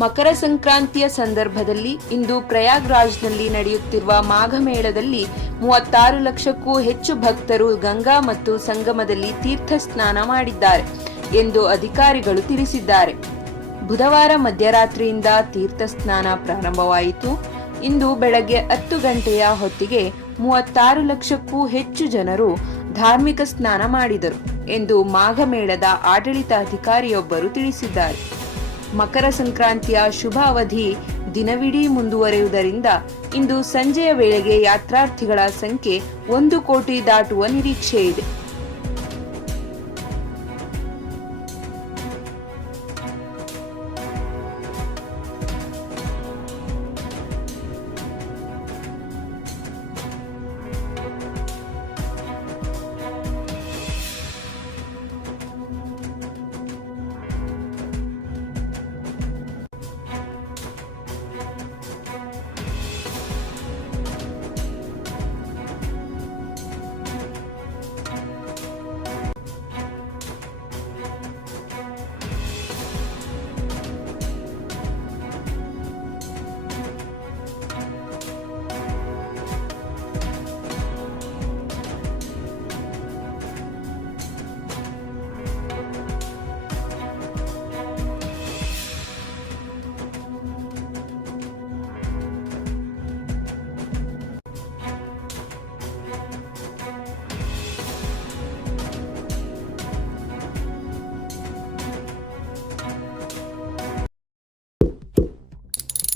ಮಕರ ಸಂಕ್ರಾಂತಿಯ ಸಂದರ್ಭದಲ್ಲಿ ಇಂದು ಪ್ರಯಾಗ್ರಾಜ್ನಲ್ಲಿ ನಡೆಯುತ್ತಿರುವ ಮಾಘಮೇಳದಲ್ಲಿ 36 ಲಕ್ಷಕ್ಕೂ ಹೆಚ್ಚು ಭಕ್ತರು ಗಂಗಾ ಮತ್ತು ಸಂಗಮದಲ್ಲಿ ತೀರ್ಥ ಸ್ನಾನ ಮಾಡಿದ್ದಾರೆ ಎಂದು ಅಧಿಕಾರಿಗಳು ತಿಳಿಸಿದ್ದಾರೆ. ಬುಧವಾರ ಮಧ್ಯರಾತ್ರಿಯಿಂದ ತೀರ್ಥ ಸ್ನಾನ ಪ್ರಾರಂಭವಾಯಿತು. ಇಂದು ಬೆಳಗ್ಗೆ 10 ಗಂಟೆಯ ಹೊತ್ತಿಗೆ 36 ಲಕ್ಷಕ್ಕೂ ಹೆಚ್ಚು ಜನರು ಧಾರ್ಮಿಕ ಸ್ನಾನ ಮಾಡಿದರು ಎಂದು ಮಾಘಮೇಳದ ಆಡಳಿತಾಧಿಕಾರಿಯೊಬ್ಬರು ತಿಳಿಸಿದ್ದಾರೆ. ಮಕರ ಸಂಕ್ರಾಂತಿಯ ಶುಭ ಅವಧಿ ದಿನವಿಡೀ ಮುಂದುವರೆಯುವುದರಿಂದ ಇಂದು ಸಂಜೆಯ ವೇಳೆಗೆ ಯಾತ್ರಾರ್ಥಿಗಳ ಸಂಖ್ಯೆ 1 ಕೋಟಿ ದಾಟುವ ನಿರೀಕ್ಷೆ ಇದೆ.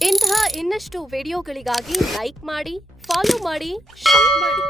ಇಂತಹ ಇನ್ನಷ್ಟು ವಿಡಿಯೋಗಳಿಗಾಗಿ ಲೈಕ್ ಮಾಡಿ, ಫಾಲೋ ಮಾಡಿ, ಶೇರ್ ಮಾಡಿ.